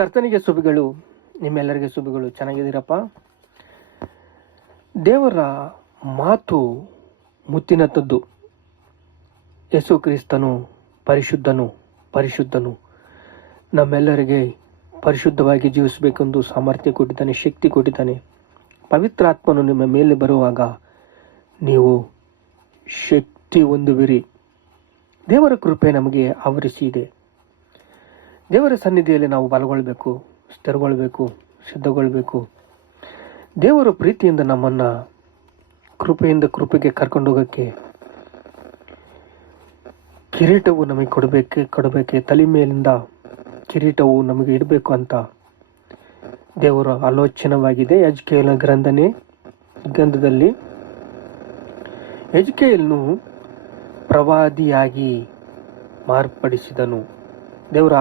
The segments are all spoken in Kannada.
ಕರ್ತನಿಗೆ ಶುಭಗಳು, ನಿಮ್ಮೆಲ್ಲರಿಗೆ ಶುಭಗಳು. ಚೆನ್ನಾಗಿದ್ದೀರಪ್ಪ? ದೇವರ ಮಾತು ಮುತ್ತಿನಂಥದ್ದು. ಯೇಸು ಕ್ರಿಸ್ತನು ಪರಿಶುದ್ಧನು ನಮ್ಮೆಲ್ಲರಿಗೆ ಪರಿಶುದ್ಧವಾಗಿ ಜೀವಿಸಬೇಕೆಂದು ಸಾಮರ್ಥ್ಯ ಕೊಟ್ಟಿದ್ದಾನೆ, ಶಕ್ತಿ ಕೊಟ್ಟಿದ್ದಾನೆ. ಪವಿತ್ರಾತ್ಮನು ನಿಮ್ಮ ಮೇಲೆ ಬರುವಾಗ ನೀವು ಶಕ್ತಿ ಹೊಂದುವಿರಿ. ದೇವರ ಕೃಪೆ ನಮಗೆ ಆವರಿಸಿದೆ. ದೇವರ ಸನ್ನಿಧಿಯಲ್ಲಿ ನಾವು ಬಲಗೊಳ್ಳಬೇಕು, ಸ್ಥಿರಗೊಳ್ಳಬೇಕು, ಸಿದ್ಧಗೊಳ್ಳಬೇಕು. ದೇವರ ಪ್ರೀತಿಯಿಂದ ನಮ್ಮನ್ನು ಕೃಪೆಯಿಂದ ಕೃಪೆಗೆ ಕರ್ಕೊಂಡೋಗೋಕ್ಕೆ ಕಿರೀಟವು ನಮಗೆ ಕೊಡಬೇಕೆ ತಲೆ ಮೇಲಿಂದ ಕಿರೀಟವು ನಮಗೆ ಇಡಬೇಕು ಅಂತ ದೇವರ ಆಲೋಚನವಾಗಿದೆ. ಯೆಜ್ಕೇಲನ ಗ್ರಂಥದಲ್ಲಿ ಯೆಜ್ಕೇಲನು ಪ್ರವಾದಿಯಾಗಿ ಮಾರ್ಪಡಿಸಿದನು. ದೇವರು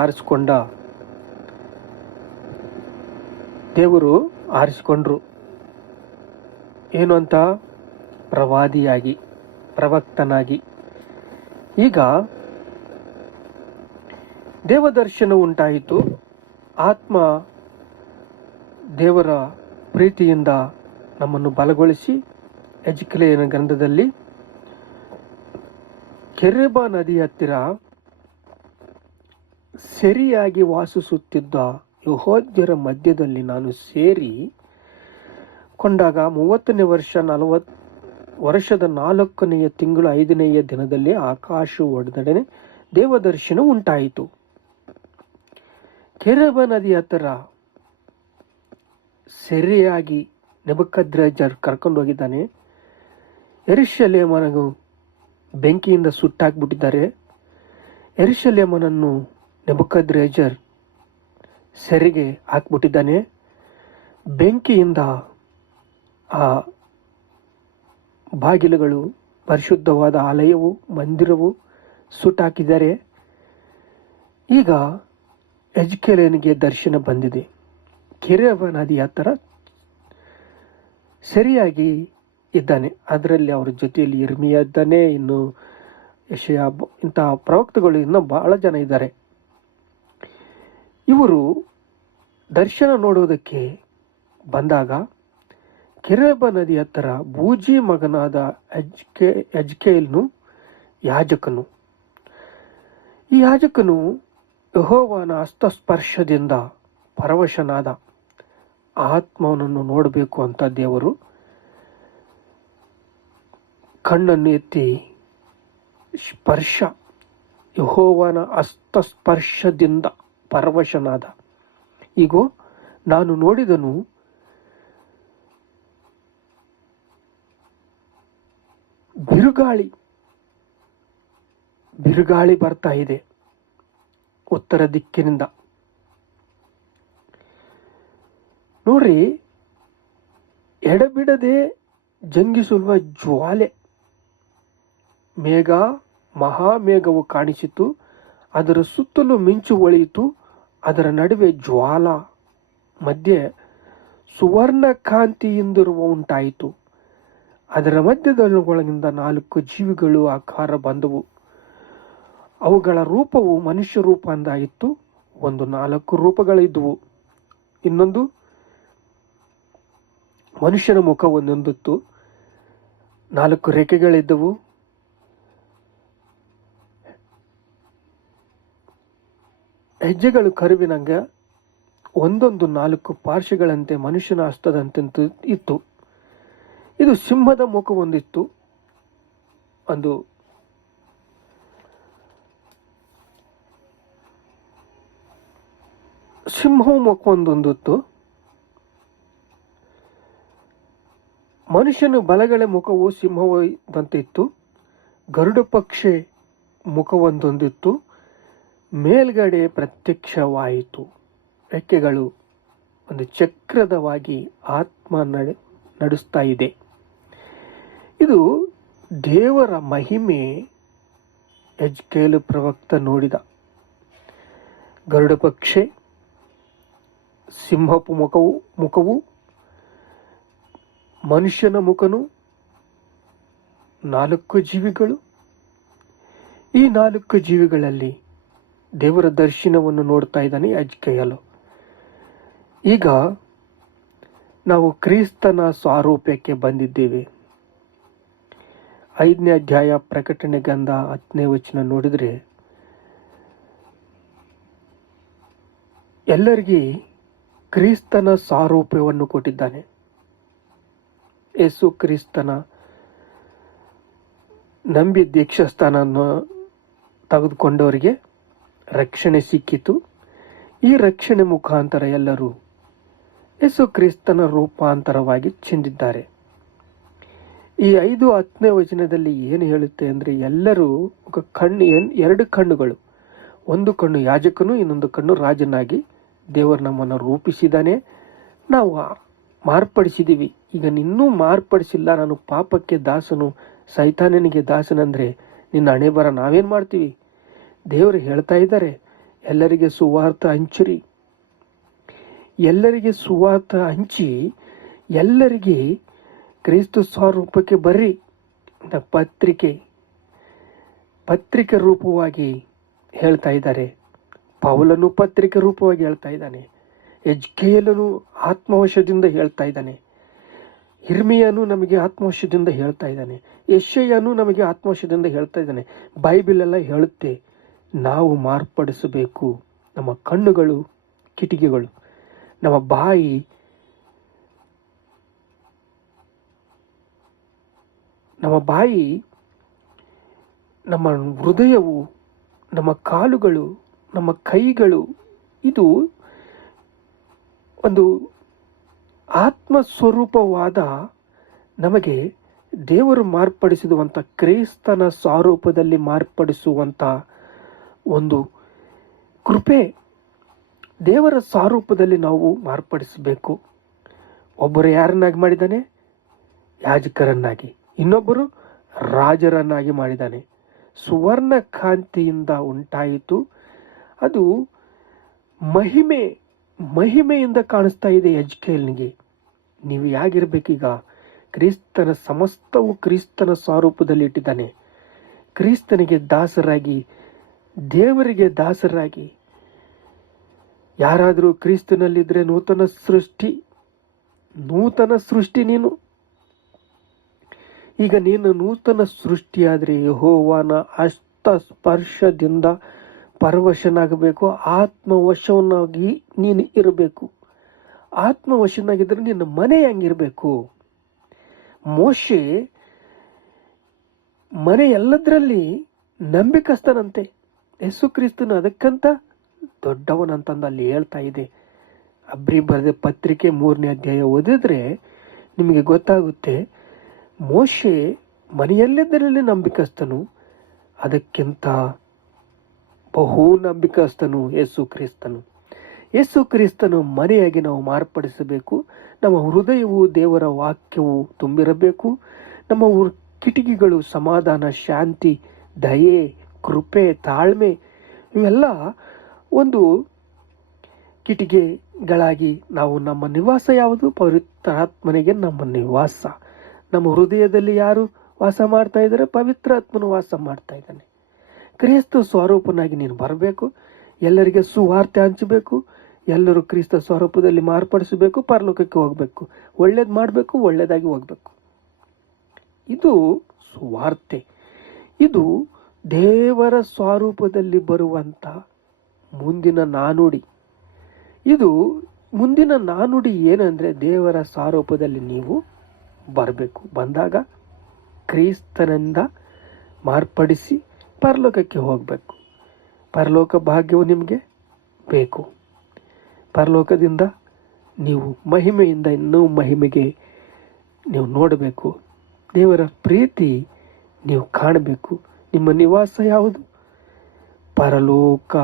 ಆರಿಸಿಕೊಂಡ್ರು ಏನು ಅಂತ? ಪ್ರವಾದಿಯಾಗಿ, ಪ್ರವಕ್ತನಾಗಿ. ಈಗ ದೇವದರ್ಶನ ಉಂಟಾಯಿತು. ಆತ್ಮ ದೇವರ ಪ್ರೀತಿಯಿಂದ ನಮ್ಮನ್ನು ಬಲಗೊಳಿಸಿ ಯೆಜ್ಕೇಲನ ಗ್ರಂಥದಲ್ಲಿ ಕೆರೆಬ ನದಿ ಹತ್ತಿರ ಸೆರೆಯಾಗಿ ವಾಸಿಸುತ್ತಿದ್ದ ಯೆಹೂದ್ಯರ ಮಧ್ಯದಲ್ಲಿ ನಾನು ಸೇರಿ ಕೊಂಡಾಗ 30ನೇ ವರ್ಷದ 4ನೆಯ ತಿಂಗಳು 5ನೆಯ ದಿನದಲ್ಲಿ ಆಕಾಶವು ಒಡೆದೊಡನೆ ದೇವದರ್ಶನ ಉಂಟಾಯಿತು. ಕೆರೆಬ ನದಿ ಹತ್ತಿರ ಸೆರೆಯಾಗಿ ನೆಬೂಕದ್ನೆಚ್ಚರ್ ಕರ್ಕೊಂಡು ಹೋಗಿದ್ದಾನೆ. ಯೆರೂಸಲೇಮನ್ನು ಬೆಂಕಿಯಿಂದ ಸುಟ್ಟಾಕ್ಬಿಟ್ಟಿದ್ದಾರೆ. ಯೆರೂಸಲೇಮನ್ನು ನೆಬೂಕದ್ನೆಚ್ಚರ್ ಸೆರೆಗೆ ಹಾಕ್ಬಿಟ್ಟಿದ್ದಾನೆ. ಬೆಂಕಿಯಿಂದ ಆ ಬಾಗಿಲುಗಳು, ಪರಿಶುದ್ಧವಾದ ಆಲಯವು, ಮಂದಿರವು ಸುಟ್ಟಾಕಿದ್ದಾರೆ. ಈಗ ಯೆಜ್ಕೇಲನಿಗೆ ದರ್ಶನ ಬಂದಿದೆ. ಕೆರೆಬ ನದಿ ಹತ್ತಿರ ಸರಿಯಾಗಿ ಇದ್ದಾನೆ. ಅದರಲ್ಲಿ ಅವರ ಜೊತೆಯಲ್ಲಿ ಯೆರೆಮೀಯ ಇದ್ದಾನೆ, ಇನ್ನು ಯೆಶಾಯ, ಇಂತಹ ಪ್ರವಕ್ತಗಳು ಇನ್ನೂ ಬಹಳ ಜನ ಇದ್ದಾರೆ. ಇವರು ದರ್ಶನ ನೋಡೋದಕ್ಕೆ ಬಂದಾಗ ಕೆರೆಬ ನದಿ ಹತ್ತಿರ ಬೂಜಿ ಮಗನಾದ ಯೆಜ್ಕೇಲನು ಯಾಜಕನು. ಈ ಯಾಜಕನು ಯೆಹೋವನ ಹಸ್ತಸ್ಪರ್ಶದಿಂದ ಪರವಶನಾದ. ಆತ್ಮನನ್ನು ನೋಡಬೇಕು ಅಂತ ದೇವರು ಕಣ್ಣನ್ನು ಎತ್ತಿ ಯೆಹೋವನ ಹಸ್ತಸ್ಪರ್ಶದಿಂದ ಪರವಶನಾದ. ಈಗ ನಾನು ನೋಡಿದನು, ಬಿರುಗಾಳಿ ಬರ್ತಾ ಇದೆ ಉತ್ತರ ದಿಕ್ಕಿನಿಂದ. ನೋಡ್ರಿ, ಎಡಬಿಡದೆ ಜಂಗಿಸುವ ಜ್ವಾಲೆ, ಮಹಾಮೇಘವು ಕಾಣಿಸಿತು. ಅದರ ಸುತ್ತಲೂ ಮಿಂಚು ಹೊಳೆಯಿತು. ಅದರ ನಡುವೆ ಜ್ವಾಲಾ ಮಧ್ಯೆ ಸುವರ್ಣ ಕಾಂತಿಯಿಂದಿರುವ ಉಂಟಾಯಿತು. ಅದರ ಮಧ್ಯದೊಳಗಿಂದ 4 ಜೀವಿಗಳು ಆಕಾರ ಬಂದವು. ಅವುಗಳ ರೂಪವು ಮನುಷ್ಯ ರೂಪ ಅಂದಾಯಿತು. 4 ರೂಪಗಳಿದ್ದವು. ಇನ್ನೊಂದು ಮನುಷ್ಯನ ಮುಖ ಒಂದೊಂದಿತ್ತು. 4 ರೆಕ್ಕೆಗಳಿದ್ದವು. ಹೆಜ್ಜೆಗಳು ಕರುವಿನಂಗ, ಒಂದೊಂದು 4 ಪಾರ್ಶ್ವಗಳಂತೆ ಮನುಷ್ಯನ ಹಸ್ತದಂತೆ ಇತ್ತು. ಇದು ಸಿಂಹದ ಮುಖ ಒಂದಿತ್ತು. ಒಂದು ಸಿಂಹವು ಮುಖ ಒಂದೊಂದಿತ್ತು. ಮನುಷ್ಯನ ಬಲಗಡೆ ಮುಖವು ಸಿಂಹದಂತೆ ಇತ್ತು. ಗರುಡ ಪಕ್ಷಿ ಮುಖ ಒಂದೊಂದಿತ್ತು. ಮೇಲ್ಗಡೆ ಪ್ರತ್ಯಕ್ಷವಾಯಿತು. ರೆಕ್ಕೆಗಳು ಒಂದು ಚಕ್ರದವಾಗಿ ಆತ್ಮ ನಡೆಸ್ತಾ ಇದೆ. ಇದು ದೇವರ ಮಹಿಮೆ. ಯೆಜ್ಕೇಲ ಪ್ರವಕ್ತ ನೋಡಿದ. ಗರುಡ ಪಕ್ಷಿ, ಸಿಂಹపు ಮುಖವು, ಮನುಷ್ಯನ ಮುಖನು, 4 ಜೀವಿಗಳು. ಈ 4 ಜೀವಿಗಳಲ್ಲಿ ದೇವರ ದರ್ಶನವನ್ನು ನೋಡ್ತಾ ಇದ್ದಾನೆ ಯೆಜ್ಕೇಲ. ಈಗ ನಾವು ಕ್ರಿಸ್ತನ ಸ್ವಾರೂಪ್ಯಕ್ಕೆ ಬಂದಿದ್ದೇವೆ. 5ನೇ ಅಧ್ಯಾಯ ಪ್ರಕಟಣೆ ಗಂಧ 10ನೇ ವಚನ ನೋಡಿದರೆ ಎಲ್ಲರಿಗೆ ಕ್ರಿಸ್ತನ ಸಾರೂಪ್ಯವನ್ನು ಕೊಟ್ಟಿದ್ದಾನೆ. ಯೇಸು ಕ್ರಿಸ್ತನ ನಂಬಿ ದೀಕ್ಷಾಸ್ಥಾನವನ್ನು ತೆಗೆದುಕೊಂಡವರಿಗೆ ರಕ್ಷಣೆ ಸಿಕ್ಕಿತು. ಈ ರಕ್ಷಣೆ ಮುಖಾಂತರ ಎಲ್ಲರೂ ಯೇಸು ಕ್ರಿಸ್ತನ ರೂಪಾಂತರವಾಗಿ ಚೆಂದಿದ್ದಾರೆ. ಈ 5:10ನೇ ವಚನದಲ್ಲಿ ಏನು ಹೇಳುತ್ತೆ ಅಂದರೆ, ಎಲ್ಲರೂ ಎರಡು ಕಣ್ಣುಗಳು, ಒಂದು ಕಣ್ಣು ಯಾಜಕನು, ಇನ್ನೊಂದು ಕಣ್ಣು ರಾಜನಾಗಿ ದೇವರು ನಮ್ಮನ್ನು ರೂಪಿಸಿದ್ದಾನೆ. ನಾವು ಮಾರ್ಪಡಿಸಿದ್ದೀವಿ. ಈಗ ನಿನ್ನೂ ಮಾರ್ಪಡಿಸಿಲ್ಲ, ನಾನು ಪಾಪಕ್ಕೆ ದಾಸನು, ಸೈತಾನನಿಗೆ ದಾಸನಂದರೆ ನಿನ್ನ ಹಣೆ ಬರ ನಾವೇನು ಮಾಡ್ತೀವಿ? ದೇವರು ಹೇಳ್ತಾ ಇದ್ದಾರೆ, ಎಲ್ಲರಿಗೆ ಸುವಾರ್ಥ ಹಂಚಿರಿ, ಎಲ್ಲರಿಗೆ ಸುವಾರ್ಥ ಹಂಚಿ ಎಲ್ಲರಿಗೆ ಕ್ರಿಸ್ತ ಸ್ವರೂಪಕ್ಕೆ ಬರ್ರಿ ಅಂತ ಪತ್ರಿಕೆ ರೂಪವಾಗಿ ಹೇಳ್ತಾ ಇದ್ದಾರೆ. ಪೌಲನು ಪತ್ರಿಕೆ ರೂಪವಾಗಿ ಹೇಳ್ತಾ ಇದ್ದಾನೆ. ಎಜ್ಕೇಲನು ಆತ್ಮವಶದಿಂದ ಹೇಳ್ತಾ ಇದ್ದಾನೆ. ಹಿರ್ಮಿಯನು ನಮಗೆ ಆತ್ಮವಶದಿಂದ ಹೇಳ್ತಾ ಇದ್ದಾನೆ. ಯೆಶಾಯನು ನಮಗೆ ಆತ್ಮವಶದಿಂದ ಹೇಳ್ತಾ ಇದ್ದಾನೆ. ಬೈಬಲ್ ಎಲ್ಲ ಹೇಳುತ್ತೆ ನಾವು ಮಾರ್ಪಡಿಸಬೇಕು. ನಮ್ಮ ಕಣ್ಣುಗಳು ಕಿಟಿಕಿಗಳು, ನಮ್ಮ ಬಾಯಿ ನಮ್ಮ ಹೃದಯವು, ನಮ್ಮ ಕಾಲುಗಳು, ನಮ್ಮ ಕೈಗಳು, ಇದು ಒಂದು ಆತ್ಮಸ್ವರೂಪವಾದ ನಮಗೆ ದೇವರು ಮಾರ್ಪಡಿಸಿರುವಂಥ ಕ್ರಿಸ್ತನ ಸ್ವರೂಪದಲ್ಲಿ ಮಾರ್ಪಡಿಸುವಂಥ ಒಂದು ಕೃಪೆ. ದೇವರ ಸ್ವರೂಪದಲ್ಲಿ ನಾವು ಮಾರ್ಪಡಿಸಬೇಕು. ಒಬ್ಬರು ಯಾರನ್ನಾಗಿ ಮಾಡಿದ್ದಾನೆ? ಯಾಜಕರನ್ನಾಗಿ. ಇನ್ನೊಬ್ಬರು ರಾಜರನ್ನಾಗಿ ಮಾಡಿದ್ದಾನೆ. ಸುವರ್ಣ ಕಾಂತಿಯಿಂದ ಉಂಟಾಯಿತು. ಅದು ಮಹಿಮೆಯಿಂದ ಕಾಣಿಸ್ತಾ ಇದೆ ಎಜ್ಕೇಲನಿಗೆ. ನೀವು ಹೇಗಿರ್ಬೇಕೀಗ? ಕ್ರಿಸ್ತನ ಸಮಸ್ತವು ಕ್ರಿಸ್ತನ ಸ್ವರೂಪದಲ್ಲಿ ಇಟ್ಟಿದ್ದಾನೆ. ಕ್ರಿಸ್ತನಿಗೆ ದಾಸರಾಗಿ, ದೇವರಿಗೆ ದಾಸರಾಗಿ. ಯಾರಾದರೂ ಕ್ರಿಸ್ತನಲ್ಲಿದ್ದರೆ ನೂತನ ಸೃಷ್ಟಿ ನೀನು. ಈಗ ನೀನು ನೂತನ ಸೃಷ್ಟಿಯಾದರೆ ಯೆಹೋವನ ಹಸ್ತಸ್ಪರ್ಶದಿಂದ ಪರವಶನಾಗಬೇಕು. ಆತ್ಮವಶವನ್ನಾಗಿ ನೀನು ಇರಬೇಕು. ಆತ್ಮವಶನಾಗಿದ್ದರೆ ನಿನ್ನ ಮನೆ ಹೆಂಗಿರಬೇಕು? ಮೋಶೆ ಮನೆ ಎಲ್ಲದರಲ್ಲಿ ನಂಬಿಕಸ್ತನಂತೆ. ಯೇಸು ಕ್ರಿಸ್ತನು ಅದಕ್ಕಂತ ದೊಡ್ಡವನಂತಂದು ಅಲ್ಲಿ ಹೇಳ್ತಾ ಇದೆ. ಅಬ್ರಿ ಬರೆದ ಪತ್ರಿಕೆ 3ನೇ ಅಧ್ಯಾಯ ಓದಿದ್ರೆ ನಿಮಗೆ ಗೊತ್ತಾಗುತ್ತೆ. ಮೋಶೆ ಮನೆಯಲ್ಲಿದ್ದರಲ್ಲಿ ನಂಬಿಕಸ್ತನು, ಅದಕ್ಕಿಂತ ಬಹು ನಂಬಿಕಸ್ತನು ಯೇಸು ಕ್ರಿಸ್ತನು. ಯೇಸು ಕ್ರಿಸ್ತನು ಮನೆಯಾಗಿ ನಾವು ಮಾರ್ಪಡಿಸಬೇಕು. ನಮ್ಮ ಹೃದಯವು ದೇವರ ವಾಕ್ಯವು ತುಂಬಿರಬೇಕು. ನಮ್ಮ ಕಿಟಿಕಿಗಳು ಸಮಾಧಾನ, ಶಾಂತಿ, ದಯೆ, ಕೃಪೆ, ತಾಳ್ಮೆ ಇವೆಲ್ಲ ಒಂದು ಕಿಟಿಕಿಗಳಾಗಿ ನಾವು, ನಮ್ಮ ನಿವಾಸ ಯಾವುದು? ಪವಿತ್ರಾತ್ಮನಿಗೆ ನಮ್ಮ ನಿವಾಸ. ನಮ್ಮ ಹೃದಯದಲ್ಲಿ ಯಾರು ವಾಸ ಮಾಡ್ತಾ ಇದ್ದಾರೆ? ಪವಿತ್ರಾತ್ಮನು ವಾಸ ಮಾಡ್ತಾ ಇದ್ದಾನೆ. ಕ್ರಿಸ್ತ ಸ್ವರೂಪನಾಗಿ ನೀನು ಬರಬೇಕು. ಎಲ್ಲರಿಗೆ ಸುವಾರ್ತೆ ಹಂಚಬೇಕು. ಎಲ್ಲರೂ ಕ್ರಿಸ್ತ ಸ್ವರೂಪದಲ್ಲಿ ಮಾರ್ಪಡಿಸಬೇಕು. ಪರಲೋಕಕ್ಕೆ ಹೋಗಬೇಕು. ಒಳ್ಳೇದು ಮಾಡಬೇಕು, ಒಳ್ಳೆಯದಾಗಿ ಹೋಗ್ಬೇಕು. ಇದು ಸುವಾರ್ತೆ. ಇದು ದೇವರ ಸ್ವರೂಪದಲ್ಲಿ ಬರುವಂಥ ಮುಂದಿನ ನಾನುಡಿ. ಇದು ಮುಂದಿನ ನಾನುಡಿ ಏನಂದರೆ, ದೇವರ ಸ್ವರೂಪದಲ್ಲಿ ನೀವು ಬರಬೇಕು. ಬಂದಾಗ ಕ್ರಿಸ್ತನಿಂದ ಮಾರ್ಪಡಿಸಿ ಪರಲೋಕಕ್ಕೆ ಹೋಗಬೇಕು. ಪರಲೋಕ ಭಾಗ್ಯವು ನಿಮಗೆ ಬೇಕು. ಪರಲೋಕದಿಂದ ನೀವು ಮಹಿಮೆಯಿಂದ ಇನ್ನೂ ಮಹಿಮೆಗೆ ನೀವು ನೋಡಬೇಕು. ದೇವರ ಪ್ರೀತಿ ನೀವು ಕಾಣಬೇಕು. ನಿಮ್ಮ ನಿವಾಸ ಯಾವುದು? ಪರಲೋಕ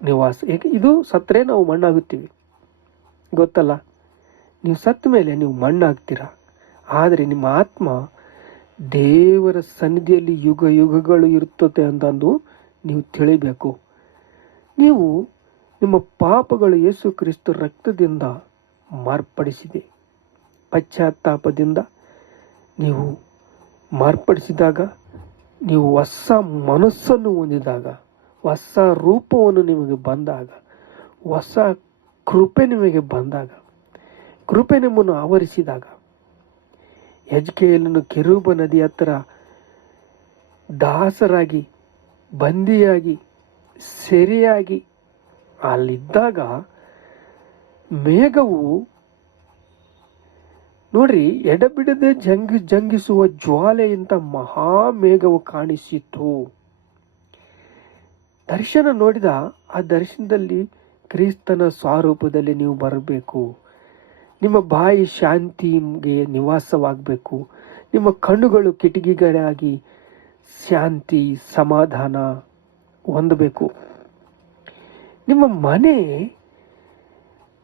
ನಿವಾಸ. ಏಕೆ? ಇದು ಸತ್ತರೆ ನಾವು ಮಣ್ಣಾಗುತ್ತೀವಿ, ಗೊತ್ತಲ್ಲ? ನೀವು ಸತ್ತ ಮೇಲೆ ನೀವು ಮಣ್ಣಾಗ್ತೀರ. ಆದರೆ ನಿಮ್ಮ ಆತ್ಮ ದೇವರ ಸನ್ನಿಧಿಯಲ್ಲಿ ಯುಗ ಯುಗಗಳು ಇರುತ್ತದೆ ಅಂತಂದು ನೀವು ತಿಳಿಬೇಕು. ನೀವು ನಿಮ್ಮ ಪಾಪಗಳು ಯೇಸು ಕ್ರಿಸ್ತ ರಕ್ತದಿಂದ ಮಾರ್ಪಡಿಸಿದೆ. ಪಶ್ಚಾತ್ತಾಪದಿಂದ ನೀವು ಮಾರ್ಪಡಿಸಿದಾಗ, ನೀವು ಹೊಸ ಮನಸ್ಸನ್ನು ಹೊಂದಿದಾಗ, ಹೊಸ ರೂಪವನ್ನು ನಿಮಗೆ ಬಂದಾಗ, ಹೊಸ ಕೃಪೆ ನಿಮಗೆ ಬಂದಾಗ ಕೃಪೆ ನಮ್ಮನ್ನು ಆವರಿಸಿದಾಗ, ಯಜ್ಕೇಲನು ಕೆರೂಬ ನದಿ ಹತ್ತಿರ ದಾಸರಾಗಿ, ಬಂದಿಯಾಗಿ, ಸೆರೆಯಾಗಿ ಅಲ್ಲಿದ್ದಾಗ ಮೇಘವು ನೋಡ್ರಿ, ಎಡಬಿಡದೆ ಜಂಗಿಸುವ ಜ್ವಾಲೆಯಿಂದ ಮಹಾಮೇಘವು ಕಾಣಿಸಿತು. ದರ್ಶನ ನೋಡಿದ ಆ ದರ್ಶನದಲ್ಲಿ ಕ್ರಿಸ್ತನ ಸ್ವರೂಪದಲ್ಲಿ ನೀವು ಬರಬೇಕು. ನಿಮ್ಮ ಬಾಯಿ ಶಾಂತಿಗೆ ನಿವಾಸವಾಗಬೇಕು. ನಿಮ್ಮ ಕಣ್ಣುಗಳು ಕಿಟಕಿಗಳಾಗಿ ಶಾಂತಿ ಸಮಾಧಾನ ಹೊಂದಬೇಕು. ನಿಮ್ಮ ಮನೆ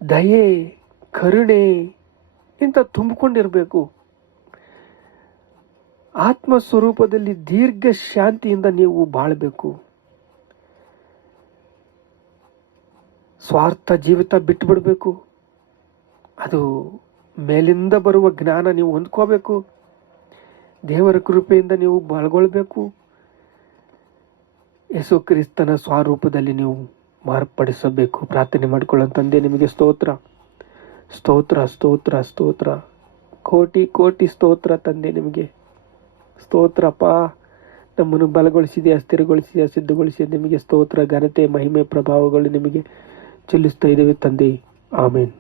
ದಯೆ ಕರುಣೆ ಇಂಥ ತುಂಬಿಕೊಂಡಿರಬೇಕು. ಆತ್ಮ ಸ್ವರೂಪದಲ್ಲಿ ದೀರ್ಘ ಶಾಂತಿಯಿಂದ ನೀವು ಬಾಳಬೇಕು. ಸ್ವಾರ್ಥ ಜೀವಿತ ಬಿಟ್ಟು ಬಿಡಬೇಕು. ಅದು ಮೇಲಿಂದ ಬರುವ ಜ್ಞಾನ ನೀವು ಹೊಂದ್ಕೋಬೇಕು. ದೇವರ ಕೃಪೆಯಿಂದ ನೀವು ಬಾಳ್ಕೊಳ್ಬೇಕು. ಯೇಸು ಕ್ರಿಸ್ತನ ಸ್ವರೂಪದಲ್ಲಿ ನೀವು ಮಾರ್ಪಡಿಸಬೇಕು. ಪ್ರಾರ್ಥನೆ ಮಾಡಿಕೊಳ್ಳೋ ತಂದೆ, ನಿಮಗೆ ಸ್ತೋತ್ರ ಸ್ತೋತ್ರ ಸ್ತೋತ್ರ ಸ್ತೋತ್ರ, ಕೋಟಿ ಕೋಟಿ ಸ್ತೋತ್ರ ತಂದೆ. ನಿಮಗೆ ಸ್ತೋತ್ರಪ್ಪ. ನಮ್ಮನ್ನು ಬಲಗೊಳಿಸಿದೆ, ಅಸ್ಥಿರಗೊಳಿಸಿದೆ, ಸಿದ್ಧಗೊಳಿಸಿದೆ. ನಿಮಗೆ ಸ್ತೋತ್ರ, ಘನತೆ, ಮಹಿಮೆ, ಪ್ರಭಾವಗಳು ನಿಮಗೆ ಚೆಲ್ಲಿಸ್ತಾ ಇದ್ದೇವೆ ತಂದೆ. ಆಮೇನ್.